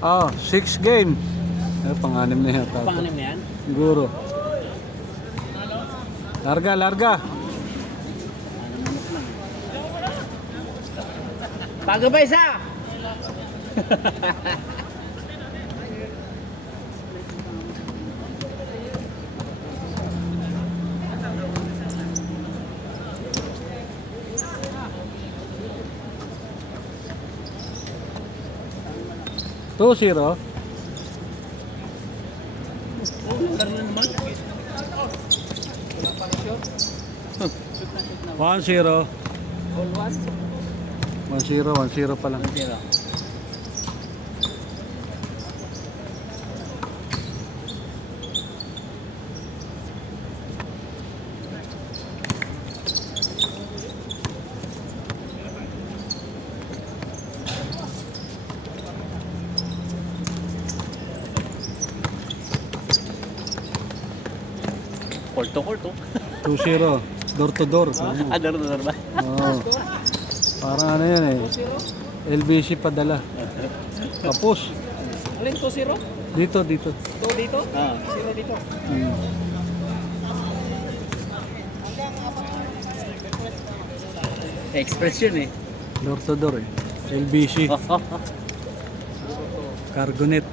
Oh, 6 game. Pang-anim na yata. Pang-anim na yan? Siguro. Larga, larga. Bago pa isa! Two zero. One zero. 1-0, 1-0 pa lang. 0. Korto. 2-0. Door to door. Ador ba? Oo. Parang ano yan eh. LBC padala. Tapos. Alin 2-0? Dito. 2 dito? Ah. 0 dito. Express yun eh. Door to door eh. LBC. Cargonet.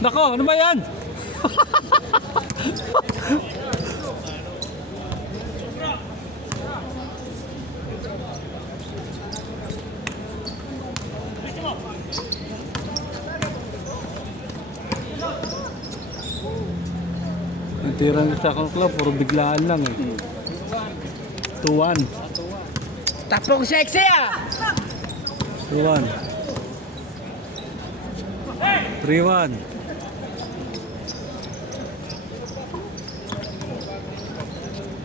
Nako, ano ba yan? Ang tira ng sa club, puro biglaan lang eh. 2-1. Tapong sexy ah! 2-1. 3-1.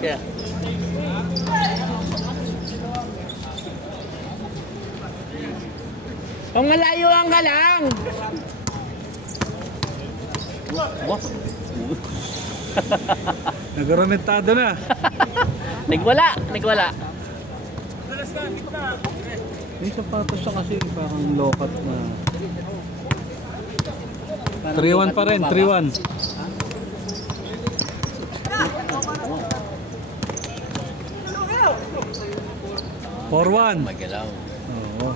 Yeah. Pangalayuan ka lang! Nagaramentado na. Nagwala. May sapatos siya kasi parang low-cut na. 3-1 pa rin, 3-1. Forwan. Magalaw. Oo.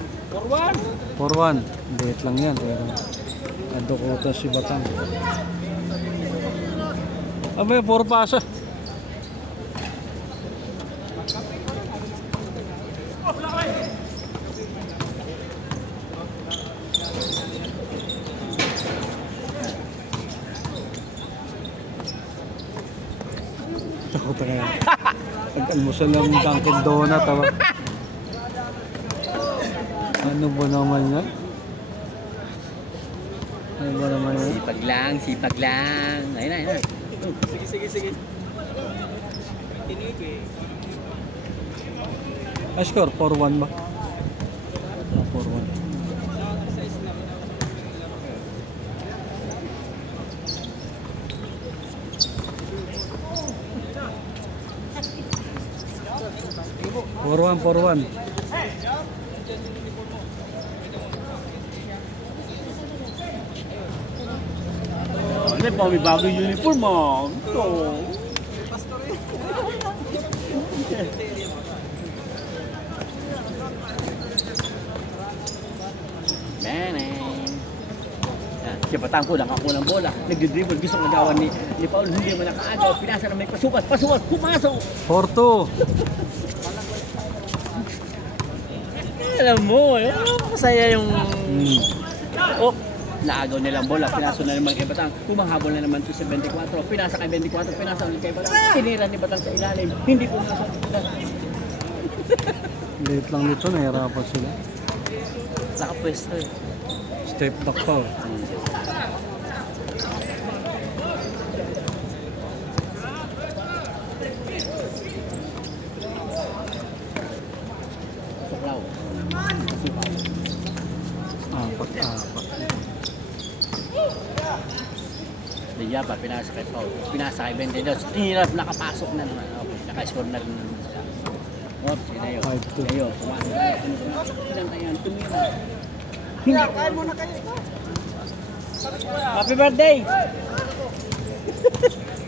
4-1. Liit lang yan. Pero nadukutan si Batang. Abay, 4 pasa. Takot na kaya. Nag-almusal ng Dunkin Donut. Ano ba naman yan? Ano ba naman yan? Sipag lang. Ayun na. Sige. Score, 4-1 ba? 4-1. Forwan. Ano pa may bagong uniform mo? Ito. Si Batang ko nakakuha ng bola. Nagdi-dribble. Gusto ng agawan ni Paul. Hindi mo nakaagaw. Pinasa na may pasukat. Pumasok. 4-2. Alam mo, masaya yung... Oh, naagaw nilang bola. Pinasa na naman kay Batang. Kumahabol na naman to sa 24. Pinasa kay 24. Pinasa ulit kay Batang. Tinira ni Batang sa ilalim. Hindi pumasok. Late lang nito. Nahirapan sila. Nakapwesto eh. Step back pa. Saklaw. Apat. Di pa, pinasa kay Paul. Pinasa kay Bendedos. Tinirap, nakapasok na naman. Okay, nakascore na rin naman siya. Oops, yun na yun. 5-2. Ayun, pumasok. Ilan tayo yan? Tumira. Kain muna kayo. Happy birthday!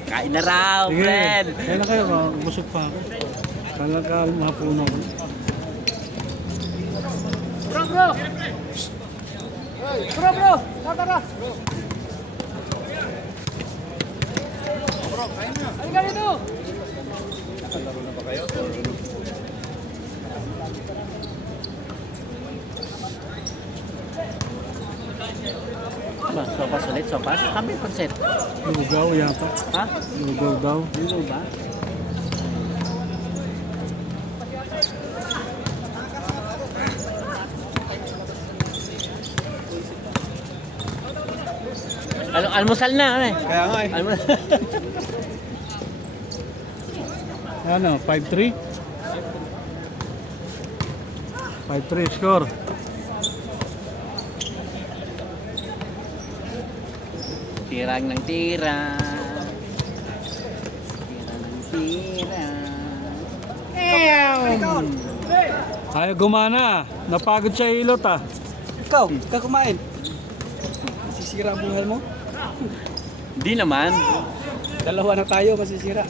Kain na raw, Sige, friend! kaya na kayo, busog pa ako. Kalagal, mapuno ko. Bro! Bro! Tara! Halika dito! Nakalaro na ba kayo? Ba, sopas ulit, sopas? Kami konset. Lugaw yata. Ha? Lugaw daw. Lugaw ba? Almusal na, Kaya nga eh. Almusal. Ano, 5-3? 5-3 score. Tirang ng tira. Tirang ng tira. Ayaw gumana. Napagod sa ilot ah. Ikaw, ikaw kumain. Masisira ang buhay mo? Hindi naman. Dalawa na tayo, masisira.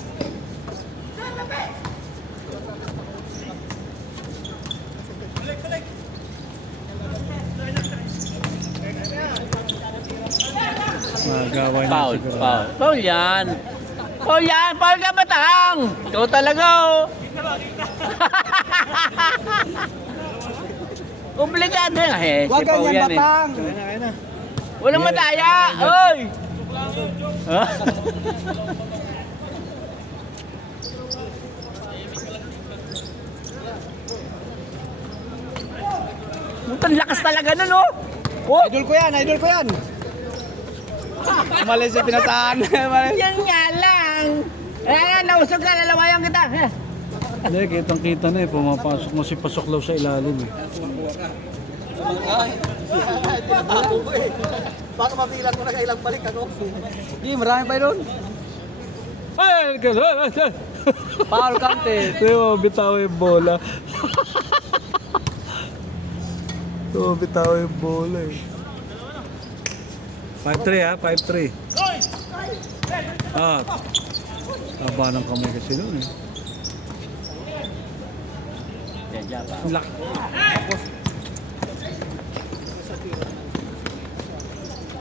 Magaway na Foul, siguro. foul. Foul yan. Foul yan. Foul ka batang. Ikaw talaga oh. Obligado nga eh. Huwag Si Pao ganyan, yan eh. batang. Walang madaya. Oy. Ha? Ang lakas talaga nun oh. Oh. Idol ko yan, idol ko yan. Umalis sa pinataan. Umalis. Yan nga lang. Eh, nausog ka, lalawayan kita. Eh. Hindi, kitang kita na eh. Pumapasok mo si Pasuklaw sa ilalim eh. Baka mabilang ko na kailang balik ako. Hindi, marami pa doon. Ay! Foul kante. Hindi mo bitaw yung bola. Hindi mo bitaw yung bola eh. 5-3 ha, 5-3. Ah, taba ng kamay kasi doon eh. Diyan pa. Laki.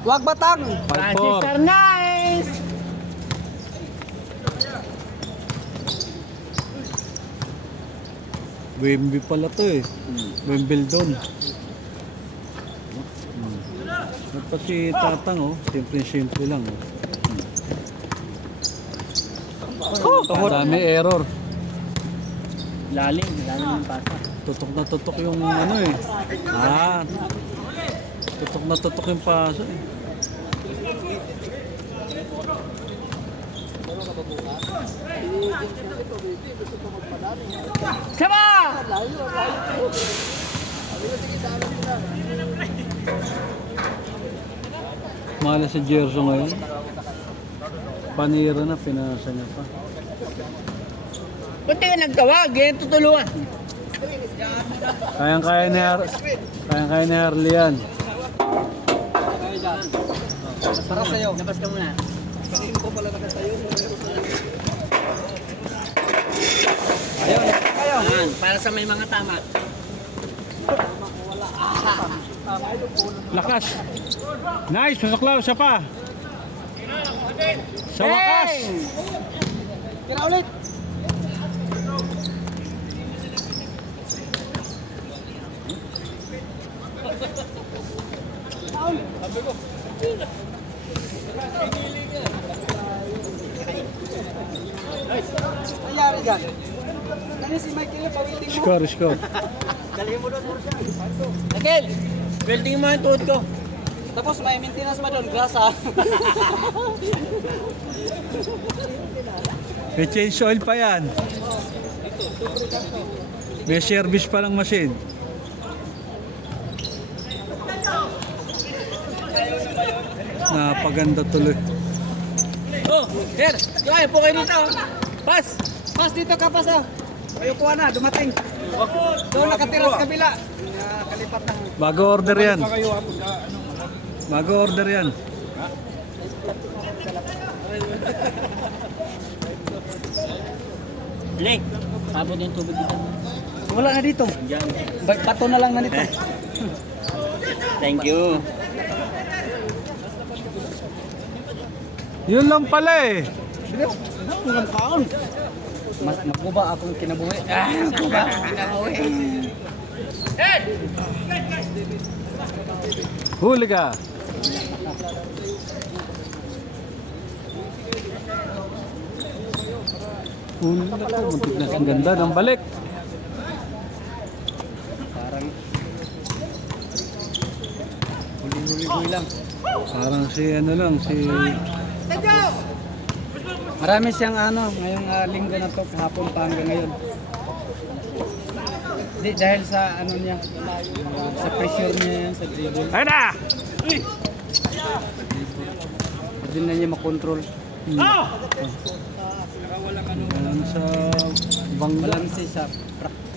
Huwag batang. 5-4. 5-4. Arnaiz! Wemby pala to eh. Wimbledon. At pa si Tatang oh, simple lang oh. Ang dami error. Lalim yung pasa. Tutok na tutok yung ano eh. Ah. Tutok na tutok yung paso eh. Sama! Mahal sa Jerso ngayon. Panira na, pinasa niya pa. Ba't tayo nagtawag? Eh, tutulungan. Kayang-kaya ni Harley yan. Para sa'yo. Labas ka muna. Kanino ko pala nakatayo. Ayun, kayo. Yan, para sa may mga tama. Lakas. Nice, Pasuklaw, isa pa. Sa wakas. Tira ulit. Nangyari dyan. Nani si Michael, pawiting mo. Score. Dalhin mo doon mo siya. Akil! Welding mo ang tuhod ko. Tapos may maintenance pa doon, grasa. May change oil pa yan. May service pa ng machine. Napaganda tuloy. Oh, sir. Kaya po kayo dito. Pas. Pas dito ka, pas ah. Kayo kuha na, dumating. Doon nakatira sa kabila. Kalipat na. Bago order yan. Bago order yan. Ling, sabon yung tubig dito. Wala na dito. Diyan. Bato na lang na dito. Thank you. Yun lang pala eh. Walang kaon. Magkuba akong kinabuhi. Magkuba akong kinabuhi. Huli ka. Huli na ko. Muntik na ang ganda ng balik. Parang huli-huli lang. Parang si ano lang, si... Marami siyang ano, ngayong linggo na to, kahapon pa hanggang ngayon. Di, dahil sa ano niya, sa pressure niya yan, sa dribble. Ayun na! Hindi na niya makontrol. Ayan sa bangga. Balanse sa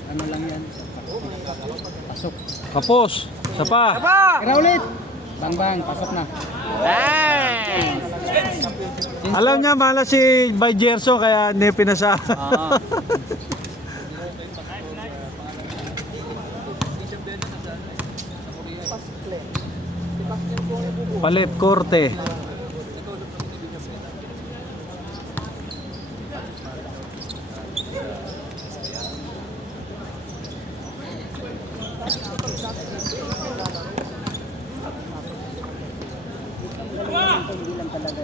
ano lang yan. Pasok. Kapos. Isa pa. Kira ulit! Bang bang, pasok na. Alam niya mahala si Bay Gerso kaya hindi pinasa. Ah. Palit korte.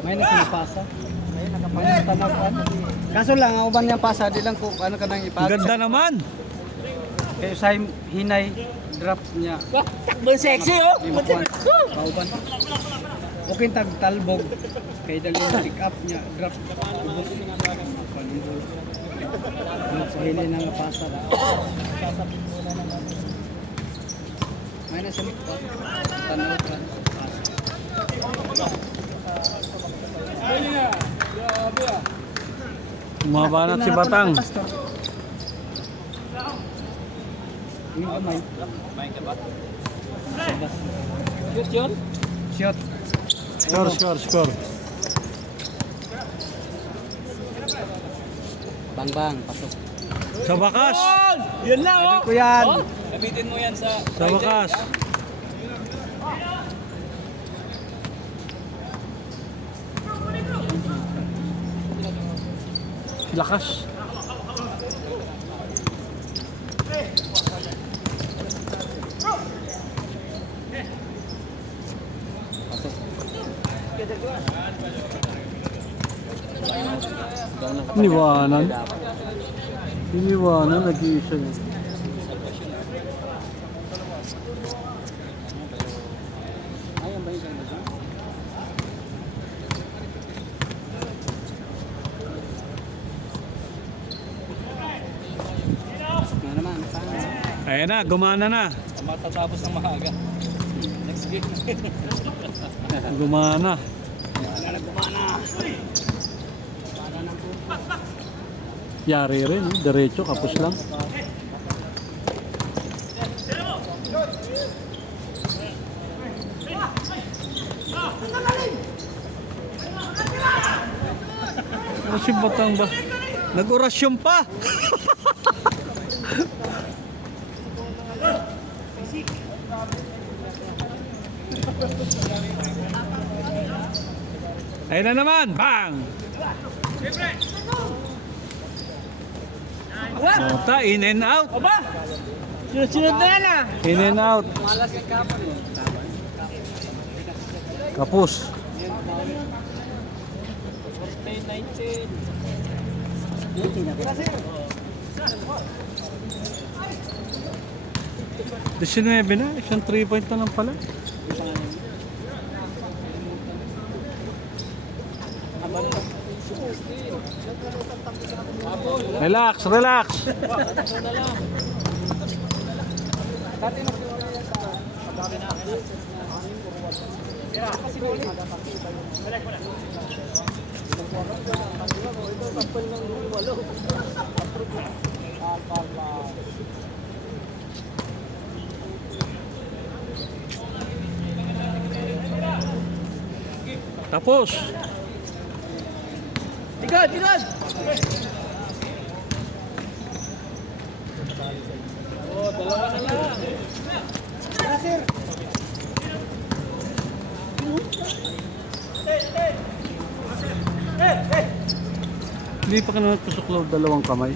May na sinipasa. May na tanawan. Kaso lang, ang uban niyang pasa, di lang kung ano ka nang Ang ipasa. ganda naman. Kaya sa hinay, drop niya. Wah, takbo sexy oh. Limukuan. Pauban. Okay tag talbog. Kaya dali yung pick up niya. Drop. Ubos. Panubol. Sa hinay nang pasa. May na siya tanaw ka. Umabanat si Batang. Yung kamay. Shoot yun. Shot. Score. Bang bang. Pasok. Sa bakas. Yun na oh. Ko yan. Gamitin mo yan sa Sa bakas. Lakas. Iniwanan. Iniwanan, nag-iisa niya. Na naman. Ayan na, gumana na. matatapos ng maaga. Next game. Gumana. Yari rin, diretso, kapos lang. Ano si Batang ba? Nag-orasyon pa! Ayun na naman! Bang! Nota, in and out. Aba! Sunod-sunod na yan ah! In and out. Kapos. 19. 19 na, isang 3 point na lang pala. Relax, relax. Tapos. Tigad, tigad! Oh, dalawa na lang. Hindi pa ka na tusuklaw dalawang kamay.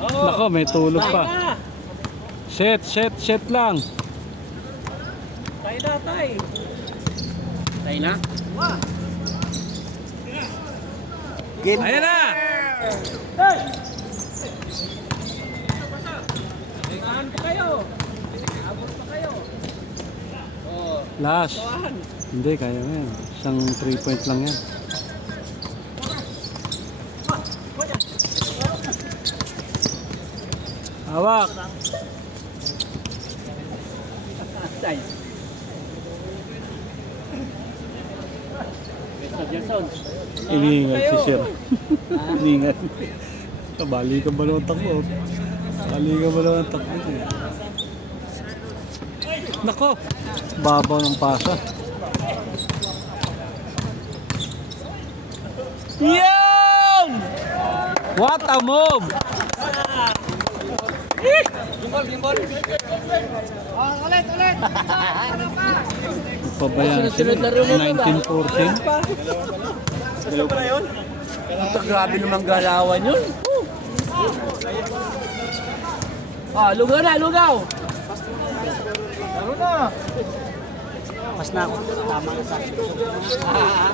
Nako, may tulog pa. Set, set, set lang. Tay na, tay. Tay na? Ayan na! Tingahan pa kayo. Abot pa kayo. Oh, Last. saan? Hindi, kaya mo yan. Isang 3 point lang yan. Hawak! Tay. Mr. Jason. Iniingat si Sir. Iniingat. Kabali ka ba naman takbo? Kabali ka ba naman takbo? Nako! Babaw ng pasa. Yun! What a move! Pabayaan Sunod-sunod na rin mo ba? 1914. Grabe namang galawan yun. Ah, lugaw na, lugaw. Laro na. Pas na ako. Tama na sa